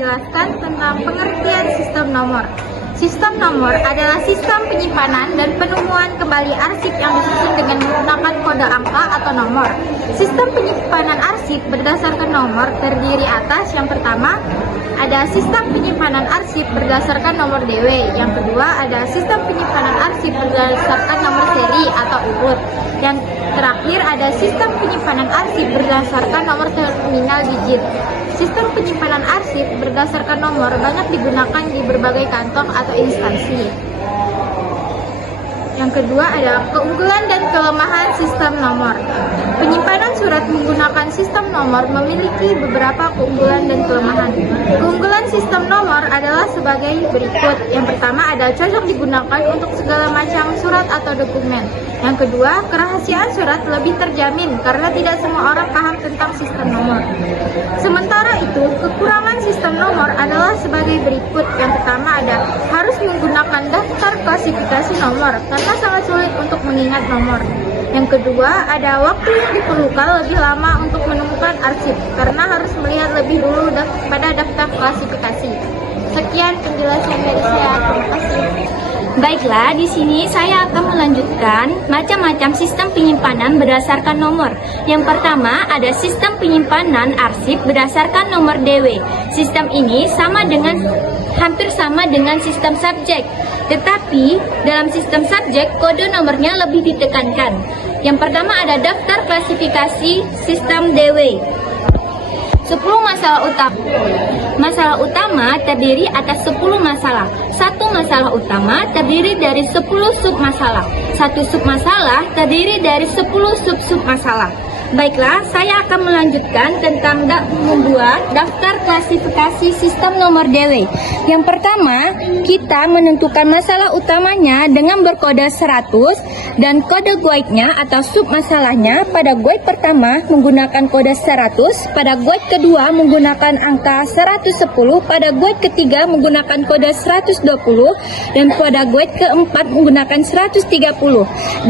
menjelaskan tentang pengertian sistem nomor. Sistem nomor adalah sistem penyimpanan dan penemuan kembali arsip yang disusun dengan menggunakan kode angka atau nomor. Sistem penyimpanan arsip berdasarkan nomor terdiri atas yang pertama, ada sistem penyimpanan arsip berdasarkan nomor DW. Yang kedua, ada sistem penyimpanan arsip berdasarkan nomor seri atau urut. Yang terakhir, ada sistem penyimpanan arsip berdasarkan nomor terminal digit. Sistem penyimpanan arsip berdasarkan nomor banyak digunakan di berbagai kantong atau instansi. Yang kedua adalah keunggulan dan kelemahan sistem nomor. Penyimpanan surat menggunakan sistem nomor memiliki beberapa keunggulan dan kelemahan. Keunggulan sistem nomor adalah sebagai berikut. Yang pertama ada cocok digunakan untuk segala macam surat atau dokumen. Yang kedua, kerahasiaan surat lebih terjamin karena tidak semua orang paham tentang sistem nomor. Sementara itu, kekurangan sistem nomor adalah sebagai berikut. Yang pertama ada harus menggunakan daftar klasifikasi nomor karena sangat sulit untuk mengingat nomor. Yang kedua, ada waktu yang diperlukan lebih lama untuk menemukan arsip karena harus melihat lebih dulu pada daftar klasifikasi. Sekian penjelasan dari saya. Terima kasih. Baiklah, di sini saya akan melanjutkan macam-macam sistem penyimpanan berdasarkan nomor. Yang pertama, ada sistem penyimpanan arsip berdasarkan nomor DW. Sistem ini hampir sama dengan sistem subjek. Tetapi, dalam sistem subjek, kode nomornya lebih ditekankan. Yang pertama ada daftar klasifikasi sistem DW. 10 masalah utama. Masalah utama terdiri atas 10 masalah. Satu masalah utama terdiri dari 10 submasalah. Satu submasalah terdiri dari 10 sub-submasalah. Baiklah, saya akan melanjutkan tentang membuat daftar klasifikasi sistem nomor DW. Yang pertama, kita menentukan masalah utamanya dengan berkode 100 dan kode guide-nya atau submasalahnya pada guide pertama menggunakan kode 100, pada guide kedua menggunakan angka 110, pada guide ketiga menggunakan kode 120, dan pada guide keempat menggunakan 130.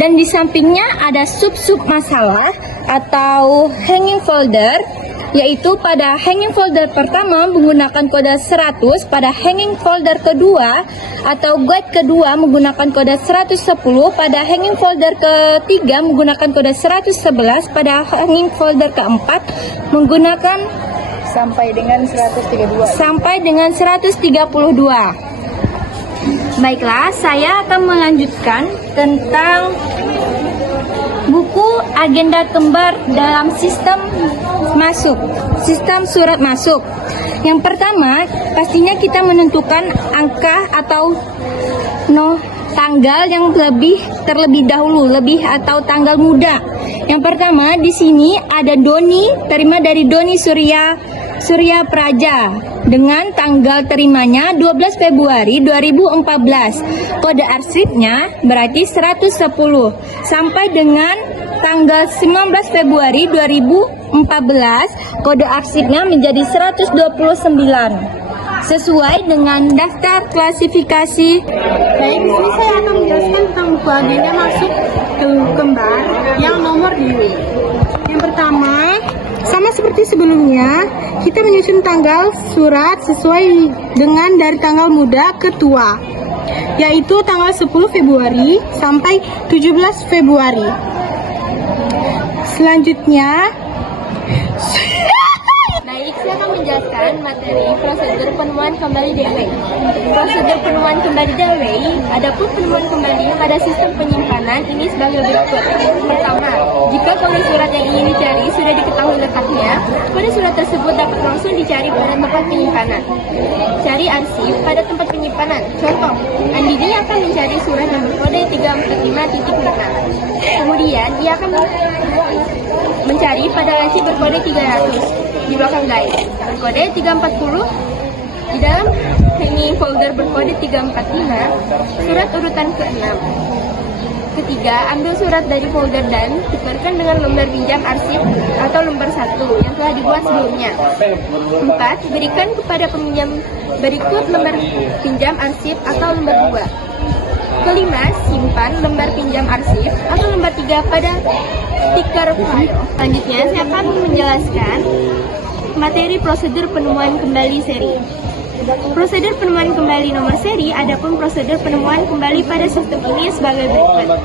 Dan di sampingnya ada sub-submasalah atau hanging folder, yaitu pada hanging folder pertama menggunakan kode 100, pada hanging folder kedua atau guide kedua menggunakan kode 110, pada hanging folder ketiga menggunakan kode 111, pada hanging folder keempat menggunakan sampai dengan 132. Baiklah, saya akan melanjutkan tentang buku agenda kembar dalam sistem surat masuk. Yang pertama, pastinya kita menentukan angka atau tanggal yang terlebih dahulu, atau tanggal muda. Yang pertama di sini ada Doni, terima dari Doni Surya Praja dengan tanggal terimanya 12 Februari 2014. Kode arsipnya berarti 110 sampai dengan tanggal 19 Februari 2014. Kode arsipnya menjadi 129 sesuai dengan daftar klasifikasi. Baik, di sini saya akan menjelaskan tentang buku agenda masuk kembar yang nomor DW. Yang pertama, sama seperti sebelumnya, kita menyusun tanggal surat sesuai dengan dari tanggal muda ke tua, yaitu tanggal 10 Februari sampai 17 Februari. Selanjutnya, Baik, saya akan menjelaskan materi prosedur penemuan kembali DW. Prosedur penemuan kembali DW, adapun penemuan kembali pada sistem penyimpanan ini sebagai berikut. Pertama, jika kode surat yang ingin dicari sudah diketahui letaknya, kode surat tersebut dapat langsung dicari pada tempat penyimpanan. Cari arsip pada tempat penyimpanan. Contoh, Andini akan mencari surat yang berkode 345.5. Kemudian, ia akan mencari pada laci berkode 300 di belakang guide, berkode 340 di dalam hanging folder berkode 345, surat urutan ke-6. Ketiga, ambil surat dari folder dan tukarkan dengan lembar pinjam arsip atau lembar 1 yang telah dibuat sebelumnya. 4. Berikan kepada peminjam berikut lembar pinjam arsip atau lembar 2. Kelima, simpan lembar pinjam arsip atau lembar 3 pada stiker file. Selanjutnya, saya akan menjelaskan materi prosedur penemuan kembali seri. Prosedur penemuan kembali nomor seri, adapun prosedur penemuan kembali pada sistem ini sebagai berikut.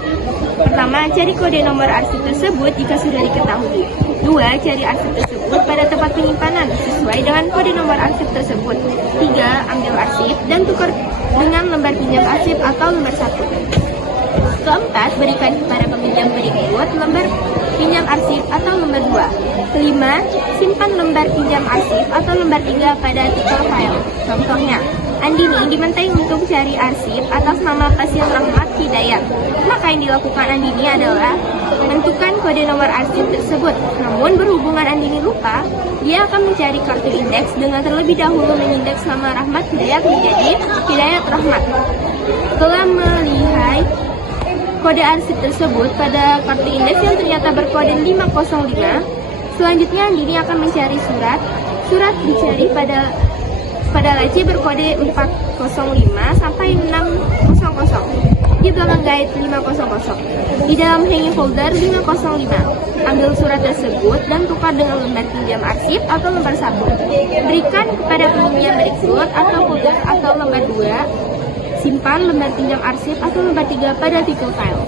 Pertama, cari kode nomor arsip tersebut jika sudah diketahui. 2. Cari arsip tersebut pada tempat penyimpanan sesuai dengan kode nomor arsip tersebut. 3. Ambil arsip dan tukar dengan lembar pinjam arsip atau lembar 1. Keempat, berikan kepada peminjam berikut lembar pinjam arsip atau lembar 2. 5. Simpan lembar pinjam arsip atau lembar 3 pada artikel file. Contohnya, Andini dimintai untuk cari arsip atas nama pasien Rahmat Hidayat. Maka yang dilakukan Andini adalah menentukan kode nomor arsip tersebut. Namun berhubungan Andini lupa, dia akan mencari kartu indeks dengan terlebih dahulu mengindeks nama Rahmat Hidayat menjadi Hidayat Rahmat. Setelah melihat kode arsip tersebut pada kartu indeks yang ternyata berkode 505, selanjutnya Andini akan mencari surat. Surat dicari pada laci berkode 405 sampai 600 di belakang guide 500. Di dalam hanging folder 505, ambil surat tersebut dan tukar dengan lembar pinjam arsip atau lembar 1. Berikan kepada peminjam berikut atau folder atau lembar 2. Simpan lembar pinjam arsip atau lembar 3 pada artikel file.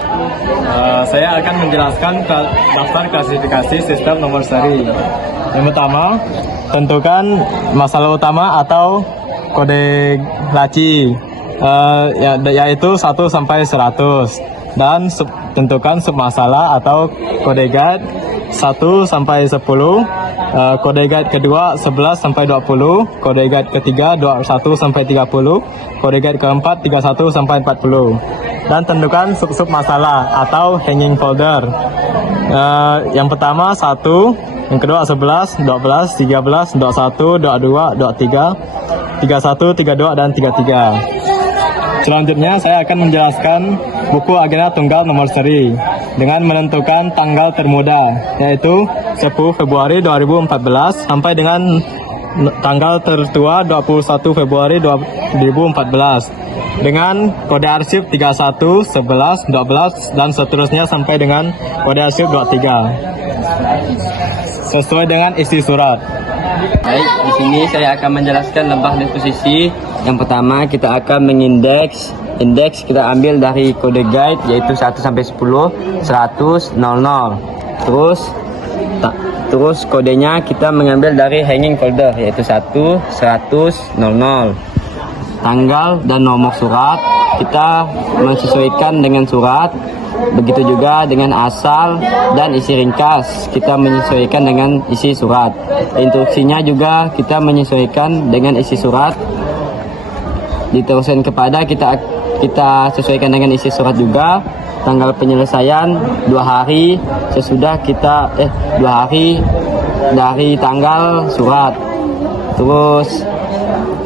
Saya akan menjelaskan daftar klasifikasi sistem nomor seri. Yang pertama, tentukan masalah utama atau kode laci, yaitu 1 sampai 100, dan tentukan submasalah atau kode guide 1 sampai 10, kode guide kedua 11 sampai 20, kode guide ketiga 21 sampai 30, kode guide keempat 31 sampai 40, dan tentukan sub masalah atau hanging folder. Yang pertama 1, yang kedua 11, 12, 13, 21, 22, 23, 31, 32, dan 33. Selanjutnya saya akan menjelaskan buku agenda tunggal nomor seri dengan menentukan tanggal termuda, yaitu 10 Februari 2014 sampai dengan tanggal tertua 21 Februari 2014 dengan kode arsip 31, 11, 12, dan seterusnya sampai dengan kode arsip 23 sesuai dengan isi surat. Baik, di sini saya akan menjelaskan lebah disposisi. Yang pertama, kita akan mengindeks. Indeks kita ambil dari kode guide, yaitu 1 sampai 10, 100, 00. Terus kodenya kita mengambil dari hanging folder, yaitu 1, 100, 00. Tanggal dan nomor surat kita menyesuaikan dengan surat. Begitu juga dengan asal dan isi ringkas kita menyesuaikan dengan isi surat. Instruksinya juga kita menyesuaikan dengan isi surat. Diteruskan kepada kita sesuaikan dengan isi surat juga. Tanggal penyelesaian 2 hari sesudah 2 hari dari tanggal surat. Terus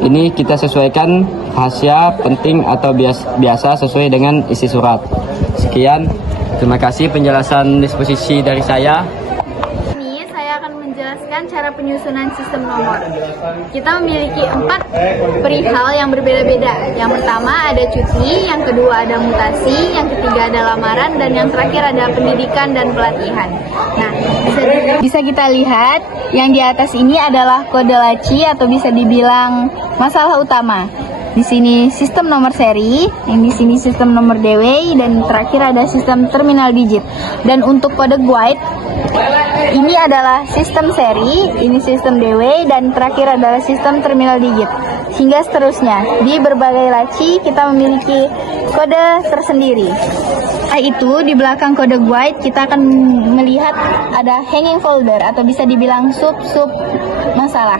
ini kita sesuaikan rahasia, penting atau biasa sesuai dengan isi surat. Sekian, terima kasih penjelasan disposisi dari saya. Ini saya akan menjelaskan cara penyusunan sistem nomor. Kita memiliki 4 perihal yang berbeda-beda. Yang pertama ada cuti, yang kedua ada mutasi, yang ketiga ada lamaran, dan yang terakhir ada pendidikan dan pelatihan. Nah, bisa kita lihat yang di atas ini adalah kode laci atau bisa dibilang masalah utama. Di sini sistem nomor seri, yang di sini sistem nomor DW, dan terakhir ada sistem terminal digit. Dan untuk kode guide, ini adalah sistem seri, ini sistem DW, dan terakhir adalah sistem terminal digit. Hingga seterusnya. Di berbagai laci kita memiliki kode tersendiri. Itu di belakang kode guide kita akan melihat ada hanging folder atau bisa dibilang sub masalah.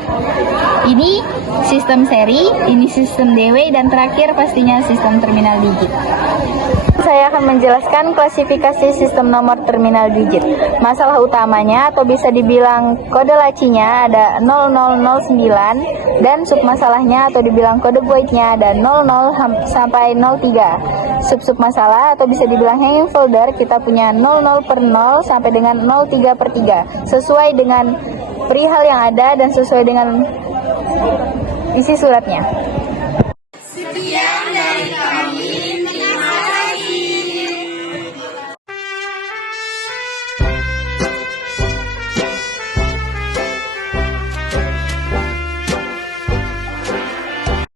Ini sistem seri, ini sistem DW, dan terakhir pastinya sistem terminal digit. Saya akan menjelaskan klasifikasi sistem nomor terminal digit. Masalah utamanya atau bisa dibilang kode lacinya ada 0009 dan submasalahnya atau dibilang kode guide-nya ada 00 sampai 03. Sub masalah atau bisa dibilang hanging folder kita punya 00 per 0 sampai dengan 03 per 3 sesuai dengan perihal yang ada dan sesuai dengan isi suratnya.